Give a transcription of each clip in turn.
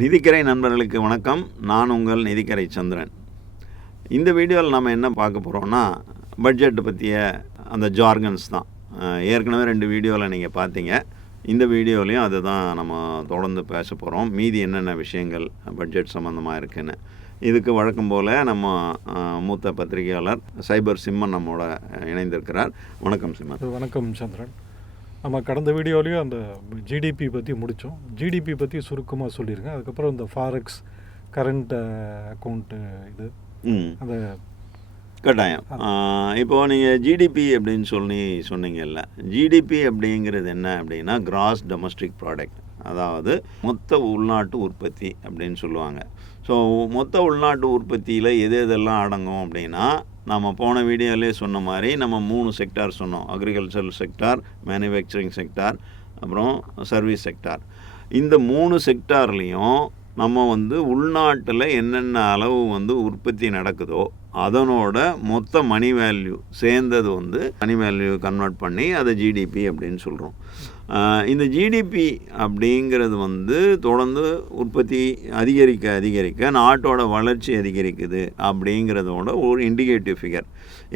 நிதிக்கரை நண்பர்களுக்கு வணக்கம். நான் உங்கள் நிதிக்கரை சந்திரன். இந்த வீடியோவில் நம்ம என்ன பார்க்க போகிறோம்னா, பட்ஜெட்டை பற்றிய அந்த ஜார்கன்ஸ் தான். ஏற்கனவே 2 வீடியோவில் நீங்கள் பார்த்தீங்க. இந்த வீடியோலையும் அதை தான் நம்ம தொடர்ந்து பேச போகிறோம். மீதி என்னென்ன விஷயங்கள் பட்ஜெட் சம்மந்தமாக இருக்குன்னு. இதுக்கு வழக்கம் போல் நம்ம மூத்த பத்திரிகையாளர் சைபர் சிம்மன் நம்மோட இணைந்திருக்கிறார். வணக்கம் சிம்மன். வணக்கம் சந்திரன். நம்ம கடந்த வீடியோலையும் அந்த ஜிடிபி பற்றி முடித்தோம். ஜிடிபி பற்றி சுருக்கமாக சொல்லியிருக்கேன். அதுக்கப்புறம் இந்த ஃபாரெக்ஸ் கரண்ட் அக்கௌண்ட்டு இது அந்த கட்டாயம். இப்போது நீங்கள் ஜிடிபி அப்படின்னு சொன்னீங்கல்ல, ஜிடிபி அப்படிங்கிறது என்ன அப்படின்னா கிராஸ் டொமஸ்டிக் ப்ராடக்ட், அதாவது மொத்த உள்நாட்டு உற்பத்தி அப்படின்னு சொல்லுவாங்க. ஸோ மொத்த உள்நாட்டு உற்பத்தியில் எதெல்லாம் அடங்கும் அப்படின்னா, நம்ம போன வீடியோவிலே சொன்ன மாதிரி நம்ம 3 செக்டார் சொன்னோம். அக்ரிகல்ச்சரல் செக்டார், மேனுஃபேக்சரிங் செக்டார், அப்புறம் சர்வீஸ் செக்டார். இந்த 3 செக்டார்லேயும் நம்ம உள்நாட்டில் என்னென்ன அளவு உற்பத்தி நடக்குதோ அதனோட மொத்த மணி வேல்யூ சேர்ந்தது மணி வேல்யூ கன்வெர்ட் பண்ணி அதை ஜிடிபி அப்படின்னு சொல்கிறோம். இந்த ஜிடிபி அப்படிங்கிறது தொடர்ந்து உற்பத்தி அதிகரிக்க நாட்டோட வளர்ச்சி அதிகரிக்குது அப்படிங்கிறதோட ஒரு இண்டிகேட்டிவ் ஃபிகர்.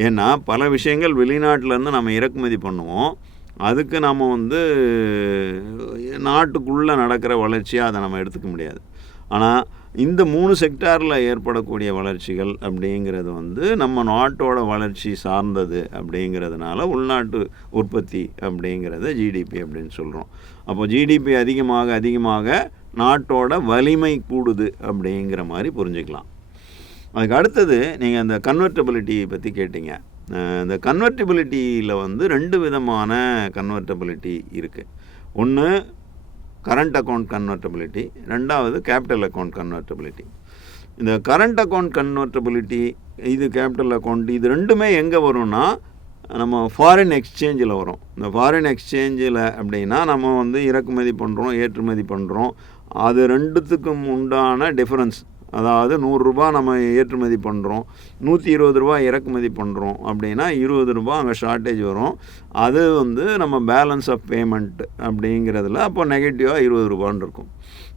ஏன்னா பல விஷயங்கள் வெளிநாட்டிலேருந்து நம்ம இறக்குமதி பண்ணுவோம். அதுக்கு நம்ம நாட்டுக்குள்ளே நடக்கிற வளர்ச்சியாக அதை நம்ம எடுத்துக்க முடியாது. ஆனால் இந்த 3 செக்டாரில் ஏற்படக்கூடிய வளர்ச்சிகள் அப்படிங்கிறது நம்ம நாட்டோட வளர்ச்சி சார்ந்தது அப்படிங்கிறதுனால உள்நாட்டு உற்பத்தி அப்படிங்கிறத ஜிடிபி அப்படின்னு சொல்கிறோம். அப்போ ஜிடிபி அதிகமாக நாட்டோட வலிமை கூடுது அப்படிங்கிற மாதிரி புரிஞ்சுக்கலாம். அதுக்கு அடுத்தது நீங்கள் அந்த கன்வெர்ட்டபிலிட்டி பற்றி கேட்டிங்க. இந்த கன்வெர்ட்டபிலிட்டியில் 2 விதமான கன்வெர்ட்டபிலிட்டி இருக்குது. ஒன்று கரண்ட் அக்கௌண்ட் கன்வெர்ட்டபிலிட்டி, ரெண்டாவது கேபிட்டல் அக்கௌண்ட் கன்வெர்ட்டபிலிட்டி. இந்த கரண்ட் அக்கௌண்ட் கன்வெர்ட்டபிலிட்டி, இது கேபிட்டல் அக்கௌண்ட், இது ரெண்டுமே எங்கே வரும்னா நம்ம ஃபாரின் எக்ஸ்சேஞ்சில் வரும். இந்த ஃபாரின் எக்ஸ்சேஞ்சில் அப்படின்னா நம்ம இறக்குமதி பண்ணுறோம், ஏற்றுமதி பண்ணுறோம். அது ரெண்டுத்துக்கும் உண்டான டிஃப்ரென்ஸ், அதாவது 100 ரூபா நம்ம ஏற்றுமதி பண்ணுறோம், 120 ரூபா இறக்குமதி பண்ணுறோம் அப்படின்னா 20 ரூபா அங்கே ஷார்ட்டேஜ் வரும். அது நம்ம பேலன்ஸ் ஆஃப் பேமெண்ட் அப்படிங்கிறதுல அப்போ நெகட்டிவாக 20 ரூபான்னு இருக்கும்.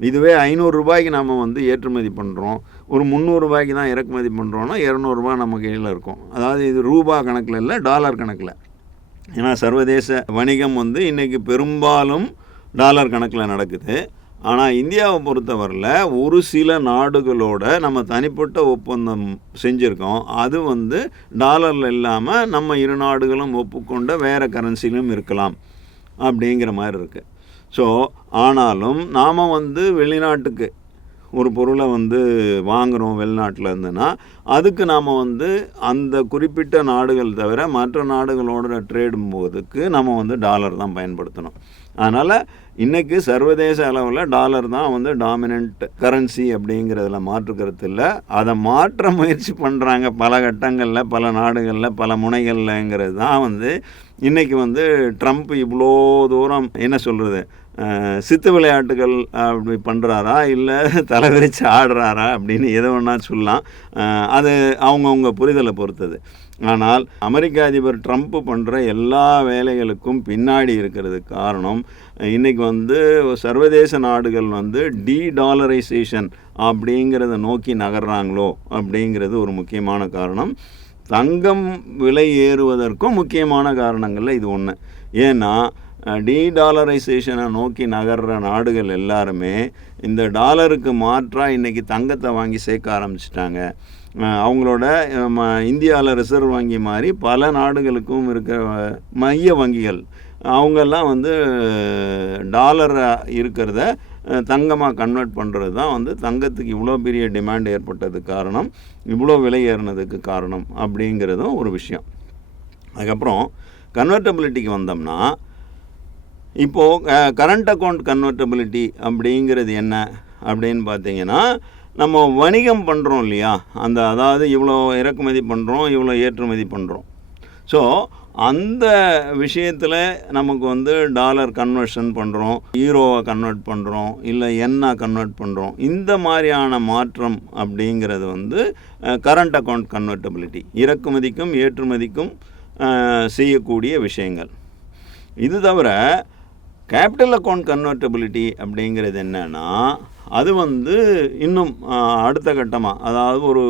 இதுவே 500 ரூபாய்க்கு நம்ம ஏற்றுமதி பண்ணுறோம், ஒரு 300 ரூபாய்க்கு தான் இறக்குமதி பண்ணுறோன்னா 200 ரூபா நம்ம கையில் இருக்கும். அதாவது இது ரூபா கணக்கில் இல்லை, டாலர் கணக்கில். ஏன்னா சர்வதேச வணிகம் இன்றைக்கி பெரும்பாலும் டாலர் கணக்கில் நடக்குது. ஆனால் இந்தியாவை பொறுத்தவரையில் ஒரு சில நாடுகளோட நம்ம தனிப்பட்ட ஒப்பந்தம் செஞ்சுருக்கோம். அது டாலரில் இல்லாமல் நம்ம இரு நாடுகளும் ஒப்புக்கொண்ட வேறு கரன்சிலும் இருக்கலாம் அப்படிங்கிற மாதிரி இருக்குது. ஸோ ஆனாலும் நாம் வெளிநாட்டுக்கு ஒரு பொருளை வாங்குகிறோம் வெளிநாட்டில் இருந்துன்னா அதுக்கு நாம் அந்த குறிப்பிட்ட நாடுகள் தவிர மற்ற நாடுகளோட ட்ரேடும் போதுக்கு நம்ம டாலர் தான் பயன்படுத்தணும். அதனால் இன்றைக்கி சர்வதேச அளவில் டாலர் தான் டாமினன்ட் கரன்சி அப்படிங்கிறதுல மாற்றுக்கிறது இல்லை. அதை மாற்ற முயற்சி பண்ணுறாங்க பல கட்டங்களில், பல நாடுகளில், பல முனைகள்ங்கிறது தான் இன்றைக்கி ட்ரம்ப் இவ்வளோ தூரம் என்ன சொல்கிறது, சித்து விளையாட்டுகள் அப்படி பண்ணுறாரா இல்லை தலைவிரிச்சு ஆடுறாரா அப்படின்னு எதை வேணா சொல்லலாம். அது அவங்கவுங்க புரிதலை பொறுத்தது. ஆனால் அமெரிக்க அதிபர் ட்ரம்ப் பண்ணுற எல்லா வேலைகளுக்கும் பின்னாடி இருக்கிறது காரணம் இன்றைக்கி சர்வதேச நாடுகள் டீடாலரைசேஷன் அப்படிங்கிறத நோக்கி நகர்றாங்களோ அப்படிங்கிறது ஒரு முக்கியமான காரணம். தங்கம் விலை ஏறுவதற்கும் முக்கியமான காரணங்களில் இது ஒன்று. ஏன்னா டீடாலரைசேஷனை நோக்கி நகர்ற நாடுகள் எல்லாருமே இந்த டாலருக்கு மாற்றாக இன்றைக்கி தங்கத்தை வாங்கி சேர்க்க ஆரம்பிச்சிட்டாங்க. அவங்களோட இந்தியாவில் ரிசர்வ் வங்கி மாதிரி பல நாடுகளுக்கும் இருக்கிற மைய வங்கிகள் அவங்கெல்லாம் டாலரை இருக்கிறத தங்கமாக கன்வெர்ட் பண்ணுறது தான் தங்கத்துக்கு இவ்வளோ பெரிய டிமாண்ட் ஏற்பட்டதுக்கு காரணம், இவ்வளோ விலை ஏறினதுக்கு காரணம் அப்படிங்கிறதும் ஒரு விஷயம். அதுக்கப்புறம் கன்வெர்ட்டபிலிட்டிக்கு வந்தோம்னா, இப்போது கரண்ட் அக்கௌண்ட் கன்வெர்ட்டபிலிட்டி அப்படிங்கிறது என்ன அப்படின்னு பார்த்தீங்கன்னா, நம்ம வணிகம் பண்ணுறோம் இல்லையா, அதாவது இவ்வளோ இறக்குமதி பண்ணுறோம், இவ்வளோ ஏற்றுமதி பண்ணுறோம். ஸோ அந்த விஷயத்தில் நமக்கு டாலர் கன்வர்ஷன் பண்ணுறோம், யூரோவை கன்வெர்ட் பண்ணுறோம், இல்லை எண்ணா கன்வெர்ட் பண்ணுறோம். இந்த மாதிரியான மாற்றம் அப்படிங்கிறது கரண்ட் அக்கௌண்ட் கன்வெர்ட்டபிலிட்டி, இறக்குமதிக்கும் ஏற்றுமதிக்கும் செய்யக்கூடிய விஷயங்கள். இது தவிர கேபிட்டல் அக்கௌண்ட் கன்வெர்ட்டபிலிட்டி அப்படிங்கிறது என்னென்னா, அது வந்து இன்னும் அடுத்த கட்டமாக, அதாவது ஒரு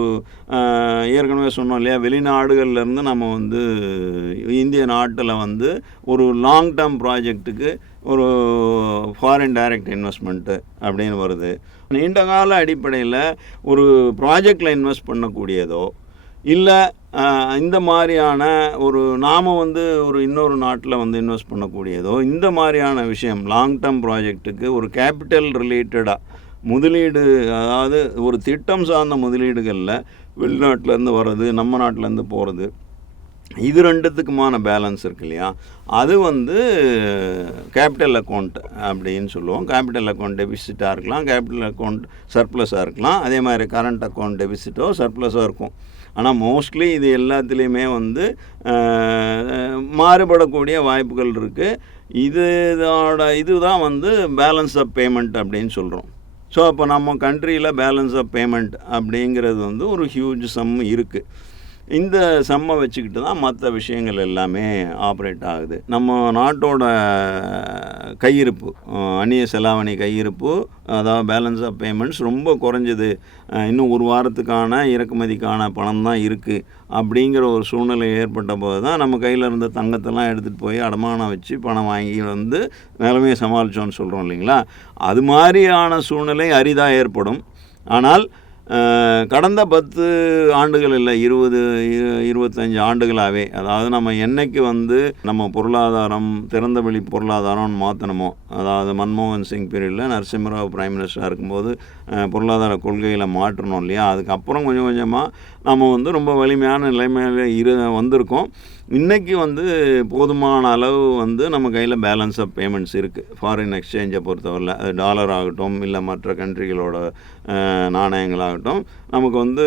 ஏற்கனவே சொன்னோம் இல்லையா, வெளிநாடுகள்லேருந்து நம்ம வந்து இந்திய நாட்டில் வந்து ஒரு லாங் டேர்ம் ப்ராஜெக்ட்டுக்கு ஒரு ஃபாரின் டைரக்ட் இன்வெஸ்ட்மெண்ட்டு அப்படின்னு வருது. நீண்ட கால அடிப்படையில் ஒரு ப்ராஜெக்டில் இன்வெஸ்ட் பண்ணக்கூடியதோ இல்லை இந்த மாதிரியான ஒரு நாம் வந்து ஒரு இன்னொரு நாட்டில் வந்து இன்வெஸ்ட் பண்ணக்கூடியதோ, இந்த மாதிரியான விஷயம் லாங் டேர்ம் ப்ராஜெக்ட்டுக்கு ஒரு கேபிட்டல் ரிலேட்டடாக முதலீடு, அதாவது ஒரு திட்டம் சார்ந்த முதலீடுகளில் வெளிநாட்டிலேருந்து வர்றது, நம்ம நாட்டிலேருந்து போகிறது, இது ரெண்டுத்துக்குமான பேலன்ஸ் இருக்கு இல்லையா, அது வந்து கேபிட்டல் அக்கௌண்ட் அப்படின்னு சொல்லுவோம். கேபிட்டல் அக்கௌண்ட் டெபிசிட்டாக இருக்கலாம், கேபிட்டல் அக்கௌண்ட் சர்ப்ளஸாக இருக்கலாம், அதே மாதிரி கரண்ட் அக்கௌண்ட் டெபிசிட்டோ சர்ப்ளஸாக இருக்கும். ஆனால் மோஸ்ட்லி இது எல்லாத்துலேயுமே வந்து மாறுபடக்கூடிய வாய்ப்புகள் இருக்குது. இதுதான் வந்து பேலன்ஸ் ஆஃப் பேமெண்ட் அப்படின்னு சொல்கிறோம். ஸோ அப்போ நம்ம கண்ட்ரியில் பேலன்ஸ் ஆஃப் பேமெண்ட் அப்படிங்கிறது வந்து ஒரு ஹியூஜ் சம் இருக்குது. இந்த சம்மை வச்சுக்கிட்டு தான் மற்ற விஷயங்கள் எல்லாமே ஆப்ரேட் ஆகுது. நம்ம நாட்டோட கையிருப்பு, அந்நிய செலாவணி கையிருப்பு, அதாவது பேலன்ஸ் ஆஃப் பேமெண்ட்ஸ் ரொம்ப குறைஞ்சது. இன்னும் ஒரு வாரத்துக்கான இறக்குமதிக்கான பணம் தான் இருக்குது அப்படிங்கிற ஒரு சூழ்நிலை ஏற்பட்ட போது தான் நம்ம கையில் இருந்த தங்கத்தெல்லாம் எடுத்துகிட்டு போய் அடமானம் வச்சு பணம் வாங்கி வந்து நிலைமையை சமாளித்தோன்னு சொல்கிறோம் இல்லைங்களா. அது மாதிரியான சூழ்நிலை அரிதாக ஏற்படும். ஆனால் கடந்த 10 ஆண்டுகள் இல்லை, 20-25 ஆண்டுகளாகவே, அதாவது நம்ம என்னைக்கு வந்து நம்ம பொருளாதாரம் திறந்தவெளி பொருளாதாரம்னு மாற்றணுமோ, அதாவது மன்மோகன் சிங் பீரியடில் நரசிம்மராவ் பிரைம் மினிஸ்டராக இருக்கும்போது பொருளாதார கொள்கையில் மாற்றணும் இல்லையா, அதுக்கப்புறம் கொஞ்சம் கொஞ்சமாக நம்ம வந்து ரொம்ப வலிமையான நிலைமையில் வந்திருக்கோம். இன்றைக்கி வந்து போதுமான அளவு வந்து நம்ம கையில் பேலன்ஸ் ஆஃப் பேமெண்ட்ஸ் இருக்குது. ஃபாரின் எக்ஸ்சேஞ்சை பொறுத்தவரையில் அது டாலர் ஆகட்டும் இல்லை மற்ற கண்ட்ரிகளோட நாணயங்களாகட்டும், நமக்கு வந்து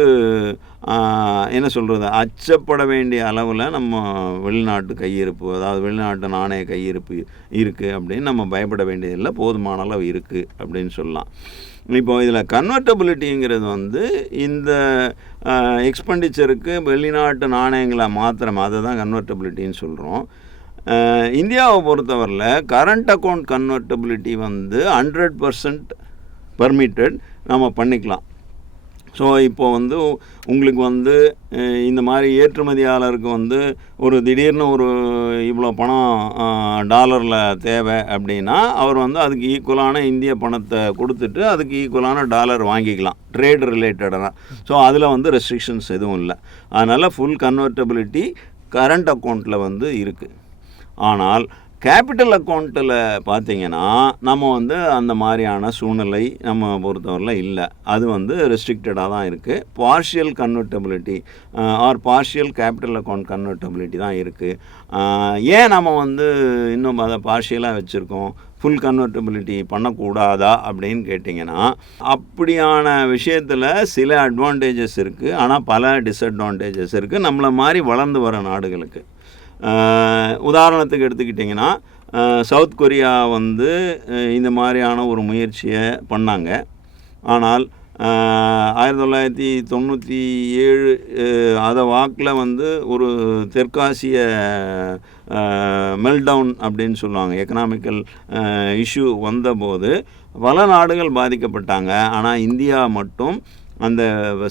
என்ன சொல்கிறது, அச்சப்பட வேண்டிய அளவில் நம்ம வெளிநாட்டு கையிருப்பு, அதாவது வெளிநாட்டு நாணய கையிருப்பு இருக்குது அப்படின்னு நம்ம பயப்பட வேண்டியதில்லை, போதுமான அளவு இருக்குது அப்படின்னு சொல்லலாம். இப்போ இதில் கன்வெர்ட்டபிலிட்டிங்கிறது வந்து இந்த எக்ஸ்பெண்டிச்சருக்கு வெளிநாட்டு நாணயங்களை மாத்திரம், அதை தான் கன்வெர்ட்டபிலிட்டின்னு சொல்கிறோம். இந்தியாவை பொறுத்தவரையில் கரண்ட் அக்கௌண்ட் கன்வெர்ட்டபிலிட்டி வந்து 100% பர்மிட்டட், நம்ம பண்ணிக்கலாம். ஸோ இப்போ வந்து உங்களுக்கு வந்து இந்த மாதிரி ஏற்றுமதியாளருக்கு வந்து ஒரு திடீர்னு ஒரு இவ்வளோ பணம் டாலரில் தேவை அப்படின்னா, அவர் வந்து அதுக்கு ஈக்குவலான இந்திய பணத்தை கொடுத்துட்டு அதுக்கு ஈக்குவலான டாலர் வாங்கிக்கலாம், ட்ரேட் ரிலேட்டடாக. ஸோ அதில் வந்து ரெஸ்ட்ரிக்ஷன்ஸ் எதுவும் இல்லை. அதனால் ஃபுல் கன்வெர்ட்டபிலிட்டி கரண்ட் அக்கௌண்ட்டில் வந்து இருக்குது. ஆனால் கேபிட்டல் அக்கௌண்ட்டில் பார்த்திங்கன்னா நம்ம வந்து அந்த மாதிரியான சூழ்நிலை நம்ம பொறுத்தவரையில் இல்லை. அது வந்து ரெஸ்ட்ரிக்டடாக தான் இருக்குது. Partial convertibility or partial capital account convertibility தான் இருக்குது. ஏன் நம்ம வந்து இன்னும் அதை பார்ஷியலாக வச்சுருக்கோம், ஃபுல் கன்வெர்ட்டபிலிட்டி பண்ணக்கூடாதா அப்படின்னு கேட்டிங்கன்னா, அப்படியான விஷயத்தில் சில அட்வான்டேஜஸ் இருக்குது, ஆனால் பல டிஸ்அட்வான்டேஜஸ் இருக்குது நம்மளை மாதிரி வளர்ந்து வர நாடுகளுக்கு. உதாரணத்துக்கு எடுத்துக்கிட்டிங்கன்னா, சவுத் கொரியா வந்து இந்த மாதிரியான ஒரு முயற்சியை பண்ணாங்க. ஆனால் 1997 அதை வாக்கில் வந்து ஒரு தெற்காசிய மெல்டவுன் அப்படின்னு சொல்லுவாங்க, எக்கனாமிக்கல் இஷ்யூ வந்தபோது பல நாடுகள் பாதிக்கப்பட்டாங்க. ஆனால் இந்தியா மட்டும் அந்த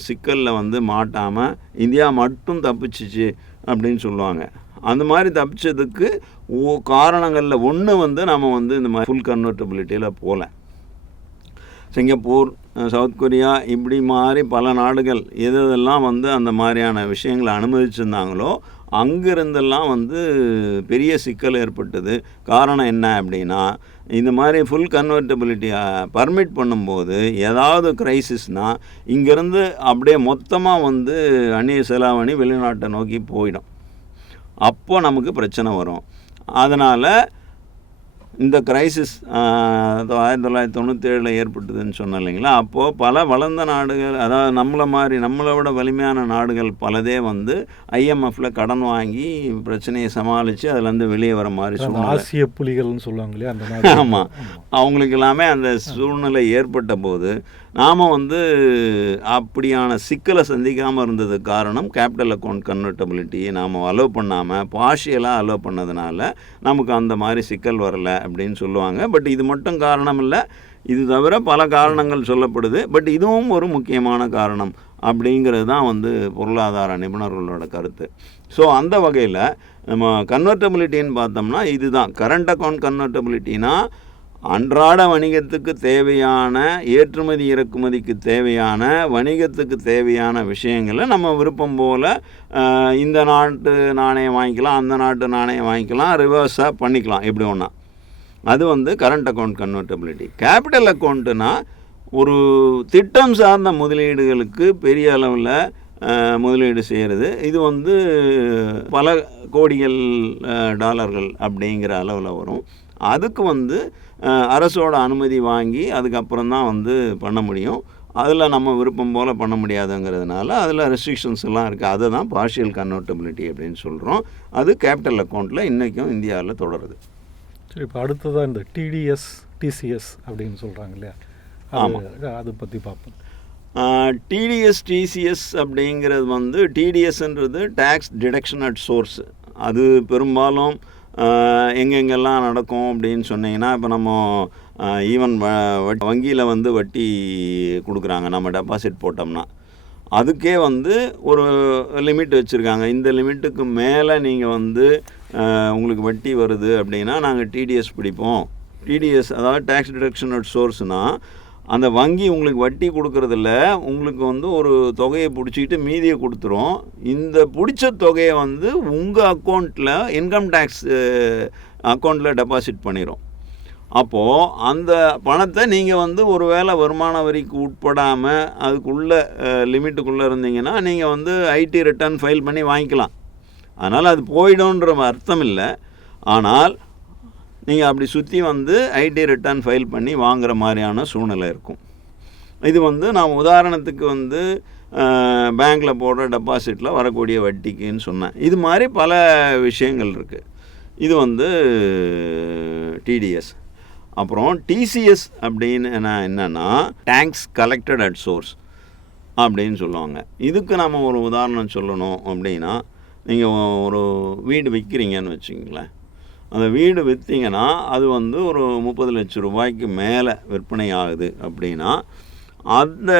சிக்கலில் வந்து மாட்டாமல் இந்தியா மட்டும் தப்பிச்சிச்சு அப்படின்னு சொல்லுவாங்க. அந்த மாதிரி தப்பிச்சதுக்கு காரணங்களில் ஒன்று வந்து நம்ம வந்து இந்த மாதிரி ஃபுல் கன்வெர்ட்டபிலிட்டியில் போகல. சிங்கப்பூர், சவுத் கொரியா, இப்படி மாதிரி பல நாடுகள் எதெல்லாம் வந்து அந்த மாதிரியான விஷயங்களை அனுமதிச்சிருந்தாங்களோ அங்கிருந்தெல்லாம் வந்து பெரிய சிக்கல் ஏற்பட்டது. காரணம் என்ன அப்படின்னா, இந்த மாதிரி ஃபுல் கன்வெர்ட்டபிலிட்டியை பர்மிட் பண்ணும்போது ஏதாவது க்ரைசிஸ்னால் இங்கேருந்து அப்படியே மொத்தமாக வந்து அந்நிய செலாவணி வெளிநாட்டை நோக்கி போயிடும். அப்போ நமக்கு பிரச்சனை வரும். அதனால் இந்த க்ரைசிஸ் 1997 ஏற்பட்டதுன்னு சொன்னோம் இல்லைங்களா, அப்போது பல வளர்ந்த நாடுகள், அதாவது நம்மளை விட வலிமையான நாடுகள் பலதே வந்து IMFல கடன் வாங்கி பிரச்சனையை சமாளித்து அதுலேருந்து வெளியே வர மாதிரி சூழ்நிலை. ஆசிய புலிகள்னு சொல்லுவாங்க இல்லையா, அந்த மாதிரி. ஆமாம், அவங்களுக்கு எல்லாமே அந்த சூழ்நிலை ஏற்பட்ட போது நாம் வந்து அப்படியான சிக்கலை சந்திக்காமல் இருந்ததுக்கு காரணம் கேபிட்டல் அக்கௌண்ட் கன்வெர்ட்டபிலிட்டியை நாம் அலோவ் பண்ணாமல் பார்ஷியலாக அலோவ் பண்ணதுனால நமக்கு அந்த மாதிரி சிக்கல் வரலை அப்படின்னு சொல்லுவாங்க. பட் இது மட்டும் காரணம் இல்லை, இது தவிர பல காரணங்கள் சொல்லப்படுது. பட் இதுவும் ஒரு முக்கியமான காரணம் அப்படிங்கிறது தான் வந்து பொருளாதார நிபுணர்களோட கருத்து. ஸோ அந்த வகையில் நம்ம கன்வெர்ட்டபிலிட்டின்னு பார்த்தோம்னா இதுதான். கரண்ட் அக்கௌண்ட் கன்வெர்ட்டபிலிட்டினா அன்றாட வணிகத்துக்கு தேவையான, ஏற்றுமதி இறக்குமதிக்கு தேவையான, வணிகத்துக்கு தேவையான விஷயங்களை நம்ம விருப்பம் போல் இந்த நாட்டு நாணயம் வாங்கிக்கலாம், அந்த நாட்டு நாணயம் வாங்கிக்கலாம், ரிவர்ஸாக பண்ணிக்கலாம், எப்படி ஒன்றா. அது வந்து கரண்ட் அக்கௌண்ட் கன்வெர்ட்டபிலிட்டி. கேபிட்டல் அக்கௌண்ட்டுனா ஒரு திட்டம் சார்ந்த முதலீடுகளுக்கு பெரிய அளவில் முதலீடு செய்கிறது. இது வந்து பல கோடிகள் டாலர்கள் அப்படிங்கிற அளவில் வரும். அதுக்கு வந்து அரசோட அனுமதி வாங்கி அதுக்கப்புறம் தான் வந்து பண்ண முடியும். அதில் நம்ம விருப்பம் போல் பண்ண முடியாதுங்கிறதுனால அதில் ரெஸ்ட்ரிக்ஷன்ஸ் எல்லாம் இருக்குது. அதை தான் பார்ஷியல் கன்வெர்ட்டபிலிட்டி அப்படின்னு சொல்கிறோம். அது கேபிட்டல் அக்கௌண்ட்டில் இன்றைக்கும் இந்தியாவில் தொடருது. சரி, இப்போ அடுத்ததாக இந்த டிடிஎஸ் டிசிஎஸ் அப்படின்னு சொல்கிறாங்க இல்லையா? ஆமாம், அதை பற்றி பார்ப்போம். டிடிஎஸ் டிசிஎஸ் அப்படிங்கிறது வந்து, டிடிஎஸ்ன்றது டேக்ஸ் டிடக்ஷன் அட் சோர்ஸ். அது பெரும்பாலும் எங்கெங்கெல்லாம் நடக்கும் அப்படின்னு சொன்னீங்கன்னா, இப்போ நம்ம ஈவன் வங்கியில் வந்து வட்டி கொடுக்குறாங்க நம்ம டெபாசிட் போட்டோம்னா, அதுக்கே வந்து ஒரு லிமிட் வச்சுருக்காங்க. இந்த லிமிட்டுக்கு மேலே நீங்கள் வந்து உங்களுக்கு வட்டி வருது அப்படின்னா நாங்கள் டிடிஎஸ் பிடிப்போம். டிடிஎஸ் அதாவது டேக்ஸ் டிடக்ஷன் அட் சோர்ஸ்னால், அந்த வங்கி உங்களுக்கு வட்டி கொடுக்குறதில்ல, உங்களுக்கு வந்து ஒரு தொகையை பிடிச்சிக்கிட்டு மீதியை கொடுத்துரும். இந்த பிடிச்ச தொகையை வந்து உங்கள் அக்கௌண்ட்டில், இன்கம் டேக்ஸ் அக்கௌண்ட்டில் டெபாசிட் பண்ணிடும். அப்போது அந்த பணத்தை நீங்கள் வந்து ஒரு வேளை வருமான வரிக்கு உட்படாமல் அதுக்குள்ளே லிமிட்டுக்குள்ளே இருந்தீங்கன்னா நீங்கள் வந்து ஐடி ரிட்டர்ன் ஃபைல் பண்ணி வாங்கிக்கலாம். அதனால் அது போயிடும்ன்ற அர்த்தம் இல்லை. ஆனால் நீங்கள் அப்படி சுற்றி வந்து ஐடி ரிட்டர்ன் ஃபைல் பண்ணி வாங்குகிற மாதிரியான சூழ்நிலை இருக்கும். இது வந்து நான் உதாரணத்துக்கு வந்து பேங்க்கில் போடுற டெபாசிட்டில் வரக்கூடிய வட்டிக்குன்னு சொன்னேன். இது மாதிரி பல விஷயங்கள் இருக்குது. இது வந்து டிடிஎஸ். அப்புறம் டிசிஎஸ் அப்படின்னு என்னென்னா டேக்ஸ் கலெக்டட் அட் சோர்ஸ் அப்படின்னு சொல்லுவாங்க. இதுக்கு நம்ம ஒரு உதாரணம் சொல்லணும் அப்படின்னா, நீங்கள் ஒரு வீடு விற்கிறீங்கன்னு வச்சுங்களேன். அந்த வீடு விற்றீங்கன்னா அது வந்து ஒரு 30 லட்சம் ரூபாய்க்கு மேலே விற்பனை ஆகுது அப்படின்னா, அந்த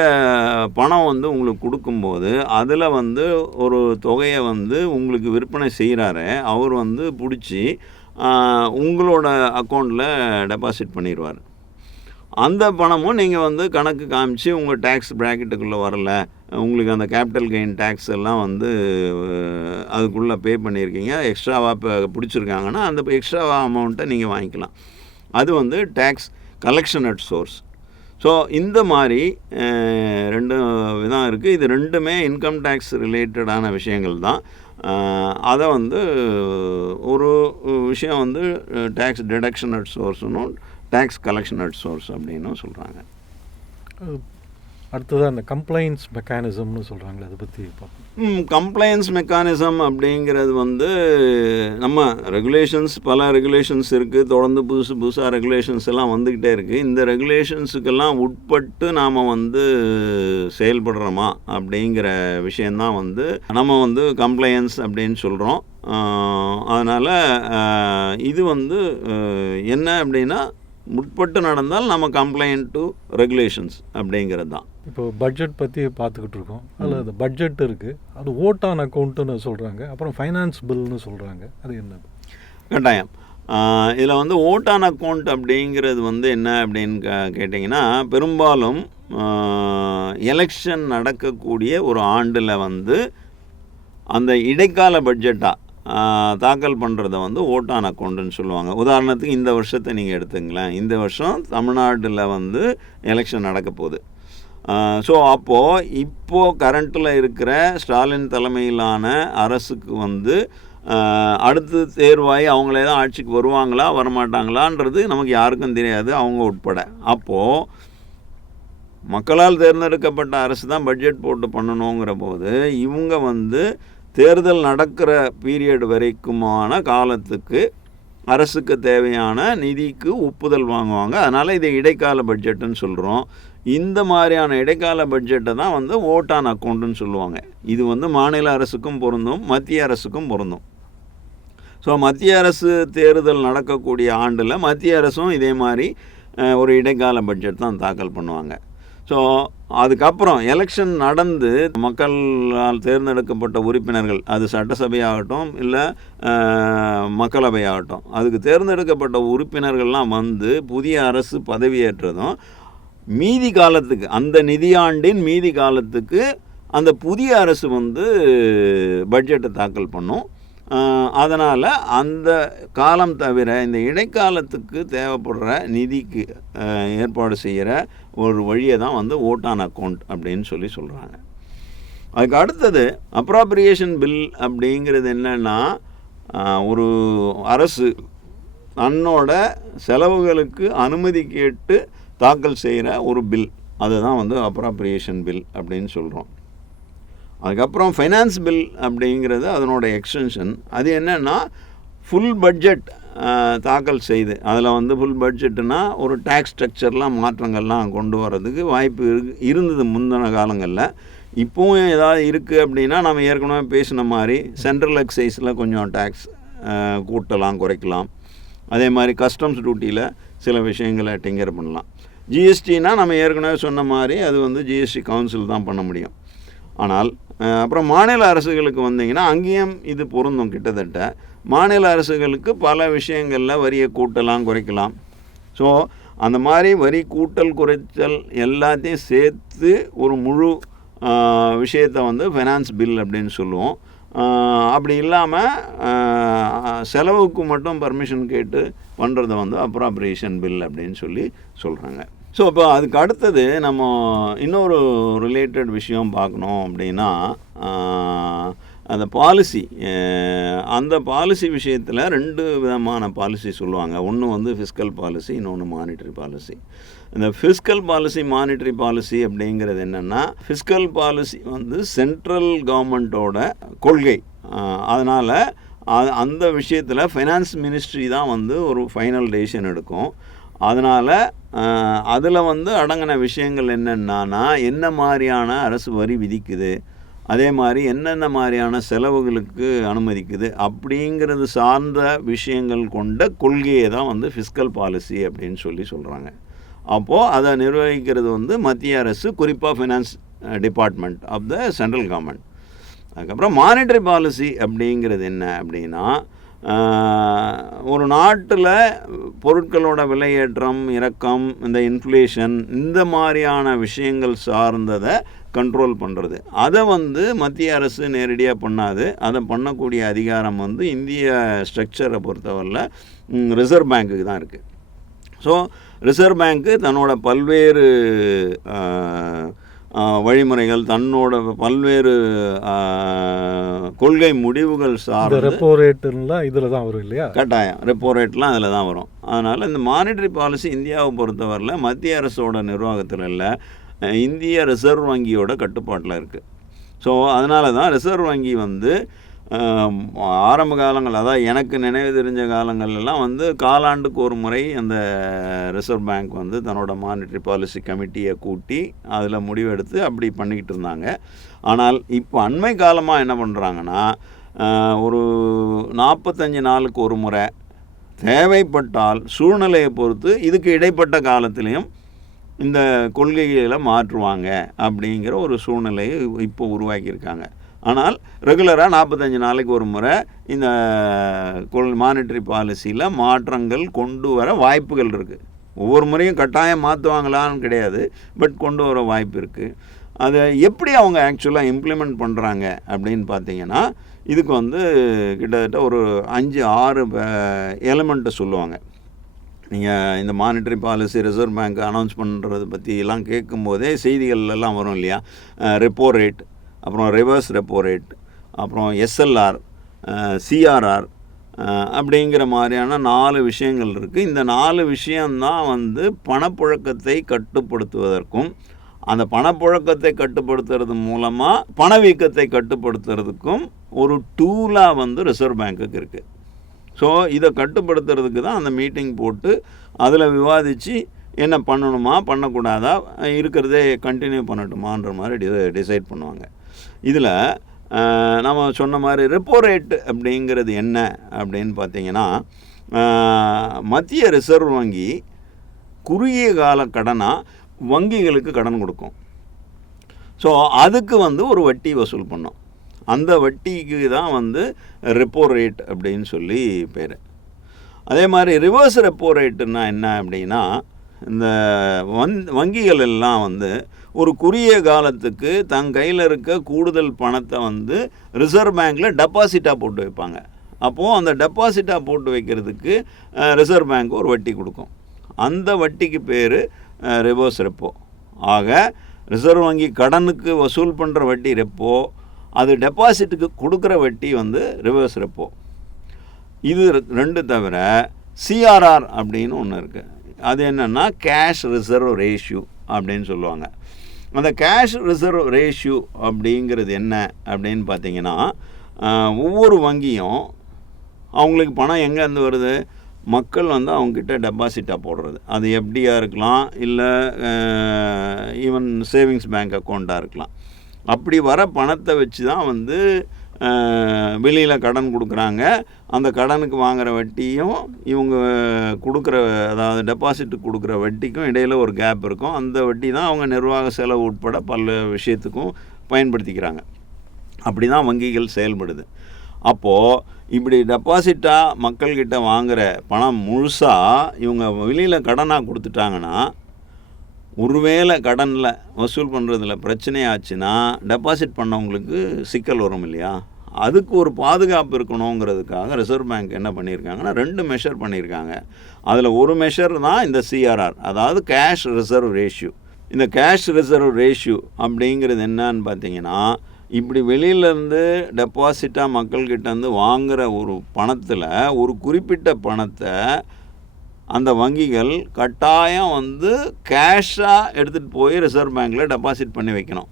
பணம் வந்து உங்களுக்கு கொடுக்கும்போது அதில் வந்து ஒரு தொகையை வந்து உங்களுக்கு விற்பனை செய்கிறாரு அவர் வந்து பிடிச்சி உங்களோட அக்கௌண்ட்டில் டெபாசிட் பண்ணிடுவார். அந்த பணமும் நீங்கள் வந்து கணக்கு காமிச்சு உங்கள் டேக்ஸ் ப்ராக்கெட்டுக்குள்ளே வரல, உங்களுக்கு அந்த கேபிட்டல் கெயின் டேக்ஸ் எல்லாம் வந்து அதுக்குள்ளே பே பண்ணியிருக்கீங்க, எக்ஸ்ட்ராவாக இப்போ பிடிச்சிருக்காங்கன்னா அந்த எக்ஸ்ட்ரா அமௌண்ட்டை நீங்கள் வாங்கிக்கலாம். அது வந்து tax collection at source. So இந்த மாதிரி 2 விதம் இருக்குது. இது ரெண்டுமே இன்கம் டேக்ஸ் ரிலேட்டடான விஷயங்கள் தான். அதை வந்து ஒரு விஷயம் வந்து டேக்ஸ் டிடக்ஷன் அட் சோர்ஸ்னும் டேக்ஸ் கலெக்ஷன் அட் சோர்ஸ் அப்படின்னு சொல்கிறாங்க. அடுத்ததாக அந்த கம்ப்ளைண்ட்ஸ் மெக்கானிசம்னு சொல்கிறாங்களே, அதை பற்றி பார்ப்போம். கம்ப்ளைண்ட்ஸ் மெக்கானிசம் அப்படிங்கிறது வந்து நம்ம ரெகுலேஷன்ஸ், பல ரெகுலேஷன்ஸ் இருக்குது. தொடர்ந்து புதுசாக ரெகுலேஷன்ஸ் எல்லாம் வந்துக்கிட்டே இருக்குது. இந்த ரெகுலேஷன்ஸுக்கெல்லாம் உட்பட்டு நாம் வந்து செயல்படுறோமா அப்படிங்கிற விஷயந்தான் வந்து நம்ம வந்து கம்ப்ளையன்ஸ் அப்படின்னு சொல்கிறோம். அதனால் இது வந்து என்ன அப்படின்னா, முற்பட்டு நடந்தால் நம்ம கம்ப்ளைண்ட் டு ரெகுலேஷன்ஸ் அப்படிங்கிறது தான். இப்போ பட்ஜெட் பற்றி பார்த்துக்கிட்டு இருக்கோம். அதில் அந்த பட்ஜெட் இருக்குது, அது ஓட் ஆன் அக்கௌண்ட்டுன்னு சொல்கிறாங்க, அப்புறம் ஃபைனான்ஸ் பில்னு சொல்கிறாங்க. அது என்ன? கட்டாயம். இதில் வந்து ஓட் ஆன் அக்கௌண்ட் அப்படிங்கிறது வந்து என்ன அப்படின்னு கேட்டிங்கன்னா, பெரும்பாலும் எலெக்ஷன் நடக்கக்கூடிய ஒரு ஆண்டில் வந்து அந்த இடைக்கால பட்ஜெட்டாக தாக்கல் பண்ணுறத வந்து ஓட் ஆன் அக்கௌண்ட்டுன்னு சொல்லுவாங்க. உதாரணத்துக்கு இந்த வருஷத்தை நீங்கள் எடுத்துங்களேன். இந்த வருஷம் தமிழ்நாட்டில் வந்து எலெக்ஷன் நடக்க போகுது. ஸோ இப்போது கரண்ட்டில் இருக்கிற ஸ்டாலின் தலைமையிலான அரசுக்கு வந்து அடுத்து தேர்வாகி அவங்களே தான் ஆட்சிக்கு வருவாங்களா வரமாட்டாங்களான்றது நமக்கு யாருக்கும் தெரியாது, அவங்க உட்பட. அப்போது மக்களால் தேர்ந்தெடுக்கப்பட்ட அரசு தான் பட்ஜெட் போட்டு பண்ணணுங்கிற போது இவங்க வந்து தேர்தல் நடக்கிற பீரியட் வரைக்குமான காலத்துக்கு அரசுக்கு தேவையான நிதிக்கு ஒப்புதல் வாங்குவாங்க. அதனால் இதை இடைக்கால பட்ஜெட்டுன்னு சொல்கிறோம். இந்த மாதிரியான இடைக்கால பட்ஜெட்டை தான் வந்து ஓட் ஆன் அக்கௌண்ட்டுன்னு சொல்லுவாங்க. இது வந்து மாநில அரசுக்கும் பொருந்தும், மத்திய அரசுக்கும் பொருந்தும். ஸோ மத்திய அரசு தேர்தல் நடக்கக்கூடிய ஆண்டில் மத்திய அரசும் இதே மாதிரி ஒரு இடைக்கால பட்ஜெட் தான் தாக்கல் பண்ணுவாங்க. ஸோ அதுக்கப்புறம் எலெக்ஷன் நடந்து மக்களால் தேர்ந்தெடுக்கப்பட்ட உறுப்பினர்கள், அது சட்டசபையாகட்டும் இல்லை மக்களவையாகட்டும், அதுக்கு தேர்ந்தெடுக்கப்பட்ட உறுப்பினர்கள்லாம் வந்து புதிய அரசு பதவியேற்றதும் மீதி காலத்துக்கு, அந்த நிதியாண்டின் மீதி காலத்துக்கு அந்த புதிய அரசு வந்து பட்ஜெட்டை தாக்கல் பண்ணும். அதனால் அந்த காலம் தவிர இந்த இடைக்காலத்துக்கு தேவைப்படுற நிதிக்கு ஏற்பாடு செய்கிற ஒரு வழியை தான் வந்து ஓட் ஆன் அக்கௌண்ட் அப்படின்னு சொல்கிறாங்க. அதுக்கு அடுத்தது அப்ராப்ரியேஷன் பில் அப்படிங்கிறது என்னென்னா, ஒரு அரசு தன்னோட செலவுகளுக்கு அனுமதி கேட்டு தாக்கல் செய்கிற ஒரு பில், அதுதான் வந்து அப்ராப்ரியேஷன் பில் அப்படின்னு சொல்கிறோம். அதுக்கப்புறம் ஃபைனான்ஸ் பில் அப்படிங்கிறது அதனோட எக்ஸ்டென்ஷன். அது என்னென்னா, ஃபுல் பட்ஜெட் தாக்கல் செய்து, அதில் வந்து ஃபுல் பட்ஜெட்டுனா ஒரு டேக்ஸ் ஸ்ட்ரக்சர்லாம் மாற்றங்கள்லாம் கொண்டு வரதுக்கு வாய்ப்பு இருந்தது முந்தின காலங்களில். இப்போவும் ஏதாவது இருக்குது அப்படின்னா, நம்ம ஏற்கனவே பேசின மாதிரி சென்ட்ரல் எக்ஸைஸில் கொஞ்சம் டேக்ஸ் கூட்டலாம், குறைக்கலாம். அதே மாதிரி கஸ்டம்ஸ் டியூட்டியில் சில விஷயங்களை டிங்கர் பண்ணலாம். ஜிஎஸ்டினா நம்ம ஏற்கனவே சொன்ன மாதிரி அது வந்து ஜிஎஸ்டி கவுன்சில் தான் பண்ண முடியும். ஆனால் அப்புறம் மாநில அரசுகளுக்கு வந்தீங்கன்னா அங்கேயும் இது பொருந்தும். கிட்டத்தட்ட மாநில அரசுகளுக்கு பல விஷயங்களில் வரியை கூட்டலாம், குறைக்கலாம். ஸோ அந்த மாதிரி வரி கூட்டல் குறைச்சல் எல்லாத்தையும் சேர்த்து ஒரு முழு விஷயத்தை வந்து ஃபைனான்ஸ் பில் அப்படின்னு சொல்லுவோம். அப்படி இல்லாமல் செலவுக்கு மட்டும் பர்மிஷன் கேட்டு பண்ணுறத வந்து அப்ராப்ரியேஷன் பில் அப்படின்னு சொல்கிறாங்க. ஸோ இப்போ அதுக்கு அடுத்தது நம்ம இன்னொரு ரிலேட்டட் விஷயம் பார்க்கணும் அப்படின்னா, அந்த பாலிசி, அந்த பாலிசி விஷயத்தில் 2 விதமான பாலிசி சொல்லுவாங்க. ஒன்று வந்து ஃபிஸ்கல் பாலிசி, இன்னொன்று மானிட்டரி பாலிசி. இந்த ஃபிஸ்கல் பாலிசி, மானிட்டரி பாலிசி அப்படிங்கிறது என்னென்னா, ஃபிஸ்கல் பாலிசி வந்து சென்ட்ரல் கவர்மெண்ட்டோட கொள்கை. அதனால் அந்த விஷயத்தில் ஃபைனான்ஸ் மினிஸ்ட்ரி தான் வந்து ஒரு ஃபைனல் டெசிஷன் எடுக்கும். அதனால் அதில் வந்து அடங்கின விஷயங்கள் என்னென்னா, என்ன மாதிரியான அரசு வரி விதிக்குது, அதே மாதிரி என்னென்ன மாதிரியான செலவுகளுக்கு அனுமதிக்குது அப்படிங்கிறது சார்ந்த விஷயங்கள் கொண்ட கொள்கையை தான் வந்து ஃபிஸ்கல் பாலிசி அப்படின்னு சொல்கிறாங்க. அப்போது அதை நிர்வகிக்கிறது வந்து மத்திய அரசு, குறிப்பாக finance department of the central government. அதுக்கப்புறம் மானிட்டரி பாலிசி அப்படிங்கிறது என்ன அப்படின்னா, ஒரு நாட்டில் பொருட்களோட விலையேற்றம், இறக்கம், இந்த இன்ஃப்ளேஷன், இந்த மாதிரியான விஷயங்கள் சார்ந்ததை கண்ட்ரோல் பண்ணுறது. அதை வந்து மத்திய அரசு நேரடியாக பண்ணாது. அதை பண்ணக்கூடிய அதிகாரம் வந்து இந்திய ஸ்ட்ரக்சரை பொறுத்தவரையில் ரிசர்வ் பேங்க்குக்கு தான் இருக்குது. ஸோ ரிசர்வ் பேங்க்கு தன்னோட பல்வேறு வழிமுறைகள், தன்னோட பல்வேறு கொள்கை முடிவுகள் சார்ந்த ரெப்போ ரேட்டுலாம் இதில் தான் வரும் இல்லையா? கட்டாயம் ரெப்போ ரேட்லாம் அதில் தான் வரும். அதனால் இந்த மானிட்டரி பாலிசி இந்தியாவை பொறுத்தவரையில் மத்திய அரசோட நிர்வாகத்தில் இல்லை, இந்திய ரிசர்வ் வங்கியோட கட்டுப்பாட்டில் இருக்குது. ஸோ அதனால தான் ரிசர்வ் வங்கி வந்து ஆரம்ப காலங்கள், அதாவது எனக்கு நினைவு தெரிஞ்ச காலங்கள்லாம் வந்து காலாண்டுக்கு ஒரு முறை அந்த ரிசர்வ் பேங்க் வந்து தன்னோட மானிட்டரி பாலிசி கமிட்டியை கூட்டி அதில் முடிவெடுத்து அப்படி பண்ணிக்கிட்டு இருந்தாங்க. ஆனால் இப்போ அண்மை காலமாக என்ன பண்ணுறாங்கன்னா, ஒரு 45 நாளுக்கு ஒரு முறை தேவைப்பட்டால் சூழ்நிலையை பொறுத்து இதுக்கு இடைப்பட்ட காலத்திலையும் இந்த கொள்கைகளை மாற்றுவாங்க அப்படிங்கிற ஒரு சூழ்நிலையை இப்போ உருவாக்கியிருக்காங்க. ஆனால் ரெகுலராக 45 நாளைக்கு ஒரு முறை இந்த மானிட்டரி பாலிசியில் மாற்றங்கள் கொண்டு வர வாய்ப்புகள் இருக்குது. ஒவ்வொரு முறையும் கட்டாயம் மாற்றுவாங்களான்னு கிடையாது, பட் கொண்டு வர வாய்ப்பு இருக்குது. அதை எப்படி அவங்க ஆக்சுவலாக இம்ப்ளிமெண்ட் பண்ணுறாங்க அப்படின்னு பார்த்தீங்கன்னா, இதுக்கு வந்து கிட்டத்தட்ட ஒரு 5-6 எலிமெண்ட்டை சொல்லுவாங்க. நீங்கள் இந்த monetary policy reserve bank announce பண்ணுறது பற்றிலாம் கேட்கும்போதே செய்திகள்லாம் வரும் இல்லையா? ரெப்போ ரேட், அப்புறம் ரிவர்ஸ் ரெப்போ ரேட், அப்புறம் எஸ்எல்ஆர், சிஆர்ஆர் அப்படிங்கிற மாதிரியான 4 விஷயங்கள் இருக்குது. இந்த 4 விஷயந்தான் வந்து பணப்புழக்கத்தை கட்டுப்படுத்துவதற்கும், அந்த பணப்புழக்கத்தை கட்டுப்படுத்துறது மூலமாக பணவீக்கத்தை கட்டுப்படுத்துறதுக்கும் ஒரு டூலாக வந்து ரிசர்வ் பேங்க்குக்கு இருக்குது. ஸோ இதை கட்டுப்படுத்துறதுக்கு தான் அந்த மீட்டிங் போட்டு அதில் விவாதித்து என்ன பண்ணணுமா பண்ணக்கூடாதா, இருக்கிறதே கண்டினியூ பண்ணட்டுமான்ற மாதிரி டிசைட் பண்ணுவாங்க. இதில் நம்ம சொன்ன மாதிரி ரெப்போ ரேட் அப்படிங்கிறது என்ன அப்படின்னு பார்த்தீங்கன்னா, மத்திய ரிசர்வ் வங்கி குறுகிய கால கடனாக வங்கிகளுக்கு கடன் கொடுக்கும். ஸோ அதுக்கு ஒரு வட்டி வசூல் பண்ணோம். அந்த வட்டிக்கு தான் ரெப்போ ரேட் அப்படின்னு சொல்லி பேர். அதே மாதிரி ரிவர்ஸ் ரெப்போ ரேட்டுன்னா என்ன அப்படின்னா, இந்த வங்கிகள் எல்லாம் ஒரு குறுகிய காலத்துக்கு தன் கையில் இருக்க கூடுதல் பணத்தை ரிசர்வ் பேங்க்கில் டெபாசிட்டாக போட்டு வைப்பாங்க. அப்போது அந்த டெபாசிட்டாக போட்டு வைக்கிறதுக்கு ரிசர்வ் பேங்க் ஒரு வட்டி கொடுக்கும். அந்த வட்டிக்கு பேர் ரிவர்ஸ் ரெப்போ. ஆக ரிசர்வ் வங்கி கடனுக்கு வசூல் பண்ணுற வட்டி ரெப்போ, அது டெபாசிட்டுக்கு கொடுக்குற வட்டி ரிவர்ஸ் ரெப்போ. இது ரெண்டு தவிர சிஆர்ஆர் அப்படின்னு ஒன்று இருக்குது. அது என்னென்னா கேஷ் ரிசர்வ் ரேஷியோ அப்படின்னு சொல்லுவாங்க. அந்த கேஷ் ரிசர்வ் ரேஷியோ அப்படிங்கிறது என்ன அப்படின்னு பார்த்தீங்கன்னா, ஒவ்வொரு வங்கியும் அவங்களுக்கு பணம் எங்கேருந்து வருது, மக்கள் அவங்கக்கிட்ட டெபாசிட்டாக போடுறது. அது எஃப்டியாக இருக்கலாம், இல்லை ஈவன் சேவிங்ஸ் பேங்க் அக்கௌண்ட்டாக இருக்கலாம். அப்படி வர பணத்தை வச்சு தான் வெளியில் கடன் கொடுக்குறாங்க. அந்த கடனுக்கு வாங்குகிற வட்டியும் இவங்க கொடுக்குற, அதாவது டெபாசிட்டுக்கு கொடுக்குற வட்டிக்கும் இடையில் ஒரு கேப் இருக்கும். அந்த வட்டி தான் அவங்க நிர்வாக செலவு உட்பட பல விஷயத்துக்கும் பயன்படுத்திக்கிறாங்க. அப்படி தான் வங்கிகள் செயல்படுது. அப்போது இப்படி டெபாசிட்டாக மக்கள்கிட்ட வாங்குகிற பணம் முழுசாக இவங்க வெளியில் கடனாக கொடுத்துட்டாங்கன்னா, ஒருவேளை கடனில் வசூல் பண்ணுறதுல பிரச்சனை ஆச்சுன்னா டெபாசிட் பண்ணவங்களுக்கு சிக்கல் வரும் இல்லையா? அதுக்கு ஒரு பாதுகாப்பு இருக்கணுங்கிறதுக்காக ரிசர்வ் பேங்க் என்ன பண்ணியிருக்காங்கன்னா 2 மெஷர் பண்ணியிருக்காங்க. அதில் ஒரு மெஷர் தான் இந்த சிஆர்ஆர், அதாவது கேஷ் ரிசர்வ் ரேஷியோ. இந்த கேஷ் ரிசர்வ் ரேஷியோ அப்படிங்கிறது என்னன்னு பார்த்தீங்கன்னா, இப்படி வெளியிலேருந்து டெபாசிட்டாக மக்கள்கிட்டேருந்து வாங்குகிற ஒரு பணத்தில் ஒரு குறிப்பிட்ட பணத்தை அந்த வங்கிகள் கட்டாயம் கேஷாக எடுத்துகிட்டு போய் ரிசர்வ் பேங்க்கில் டெபாசிட் பண்ணி வைக்கணும்.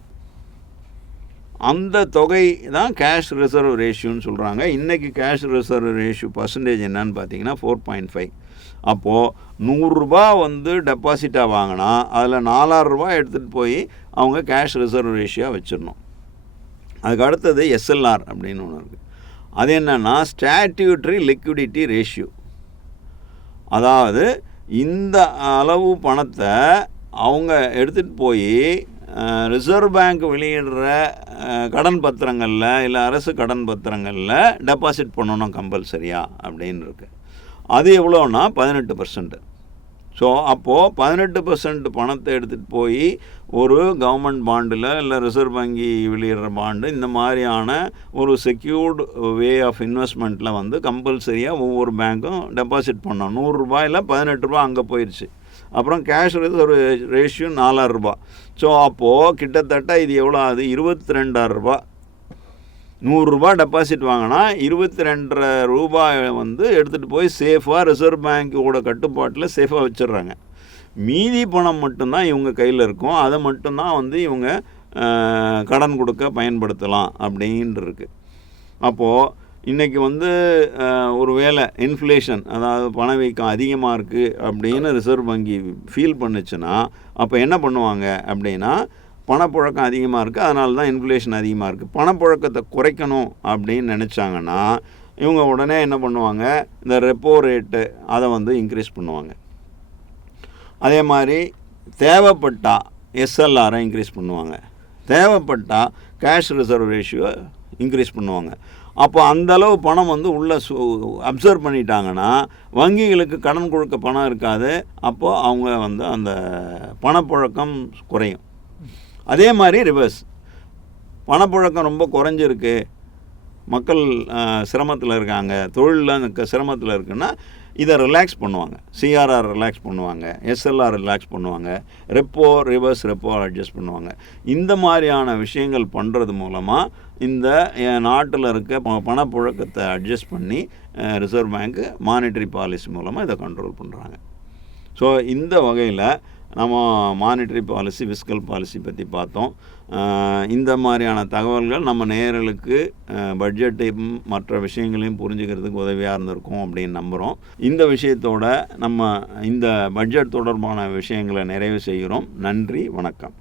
அந்த தொகை தான் கேஷ் ரிசர்வ் ரேஷியோன்னு சொல்கிறாங்க. இன்றைக்கி கேஷ் ரிசர்வ் ரேஷியோ பர்சன்டேஜ் என்னன்னு பார்த்தீங்கன்னா 4.5. அப்போது 100 ரூபா டெபாசிட்டாக வாங்கினா அதில் 4000 ரூபா எடுத்துகிட்டு போய் அவங்க கேஷ் ரிசர்வ் ரேஷியோவாக வச்சிடணும். அதுக்கு அடுத்தது எஸ்எல்ஆர் அப்படின்னு ஒன்று இருக்குது. அது என்னென்னா ஸ்டாட்யூட்டரி லிக்விடிட்டி ரேஷியோ. அதாவது இந்த அளவு பணத்தை அவங்க எடுத்துகிட்டு போய் ரிசர்வ் பேங்க் வெளியிடுற கடன் பத்திரங்களில் இல்லை அரசு கடன் பத்திரங்களில் டெபாசிட் பண்ணணும் கம்பல்சரியாக அப்படின்னு இருக்குது. அது எவ்வளோன்னா 18%. ஸோ அப்போது 18% பணத்தை எடுத்துகிட்டு போய் ஒரு கவர்மெண்ட் பாண்டில் இல்லை ரிசர்வ் வங்கி வெளியிடுற பாண்டு, இந்த மாதிரியான ஒரு செக்யூர்டு வே ஆஃப் இன்வெஸ்ட்மெண்ட்டில் கம்பல்சரியாக ஒவ்வொரு பேங்க்கும் டெபாசிட் பண்ணோம். 100 ரூபாயில் 18 ரூபா அங்கே போயிடுச்சு. அப்புறம் கேஷ் ரிசர்வ் ரேஷியோ 4000 ரூபா. ஸோ அப்போது கிட்டத்தட்ட இது எவ்வளோ ஆகுது, 22,000 ரூபா. 100 ரூபா டெபாசிட் வாங்கினா 22,500 ரூபாய் எடுத்துகிட்டு போய் சேஃபாக ரிசர்வ் பேங்க்கோட கட்டுப்பாட்டில் சேஃபாக வச்சிடுறாங்க. மீதி பணம் மட்டும்தான் இவங்க கையில் இருக்கும். அதை மட்டும்தான் இவங்க கடன் கொடுக்க பயன்படுத்தலாம் அப்படின்ட்டு இருக்குது. அப்போது இன்றைக்கி ஒரு வேளை இன்ஃப்ளேஷன், அதாவது பணவீக்கம் அதிகமாக இருக்குது அப்படின்னு ரிசர்வ் வங்கி ஃபீல் பண்ணுச்சுன்னா அப்போ என்ன பண்ணுவாங்க அப்படின்னா, பணப்புழக்கம் அதிகமாக இருக்குது, அதனால தான் இன்ஃப்ளேஷன் அதிகமாக இருக்குது, பணப்புழக்கத்தை குறைக்கணும் அப்படின்னு நினச்சாங்கன்னா இவங்க உடனே என்ன பண்ணுவாங்க, இந்த ரெப்போ ரேட்டு அதை இன்க்ரீஸ் பண்ணுவாங்க. அதே மாதிரி தேவைப்பட்டால் எஸ்எல்ஆரை இன்க்ரீஸ் பண்ணுவாங்க, தேவைப்பட்டால் கேஷ் ரிசர்வ் ரேஷியோ இன்க்ரீஸ் பண்ணுவாங்க. அப்போ அந்தளவு பணம் உள்ளே அப்சர்வ் பண்ணிட்டாங்கன்னா வங்கிகளுக்கு கடன் கொடுக்க பணம் இருக்காது. அப்போது அவங்க அந்த பணப்புழக்கம் குறையும். அதே மாதிரி ரிவர்ஸ், பணப்புழக்கம் ரொம்ப குறைஞ்சிருக்கு, மக்கள் சிரமத்தில் இருக்காங்க, தொழிலில் சிரமத்தில் இருக்குன்னா இதை ரிலாக்ஸ் பண்ணுவாங்க. சிஆர்ஆர் ரிலாக்ஸ் பண்ணுவாங்க, எஸ்எல்ஆர் ரிலாக்ஸ் பண்ணுவாங்க, ரெப்போ ரிவர்ஸ் ரெப்போ அட்ஜஸ்ட் பண்ணுவாங்க. இந்த மாதிரியான விஷயங்கள் பண்ணுறது மூலமாக இந்த நாட்டில் இருக்க பணப்புழக்கத்தை அட்ஜஸ்ட் பண்ணி ரிசர்வ் பேங்க்கு மானிட்டரி பாலிசி மூலமாக இதை கண்ட்ரோல் பண்ணுறாங்க. ஸோ இந்த வகையில் நம்ம மானிட்டரி பாலிசி, ஃபிஸ்கல் பாலிசி பற்றி பார்த்தோம். இந்த மாதிரியான தகவல்கள் நம்ம நேயர்களுக்கு பட்ஜெட்டையும் மற்ற விஷயங்களையும் புரிஞ்சுக்கிறதுக்கு உதவியாக இருந்திருக்கும் அப்படின்னு நம்புகிறோம். இந்த விஷயத்தோட நம்ம இந்த பட்ஜெட் தொடர்பான விஷயங்களை நிறைவு செய்கிறோம். நன்றி, வணக்கம்.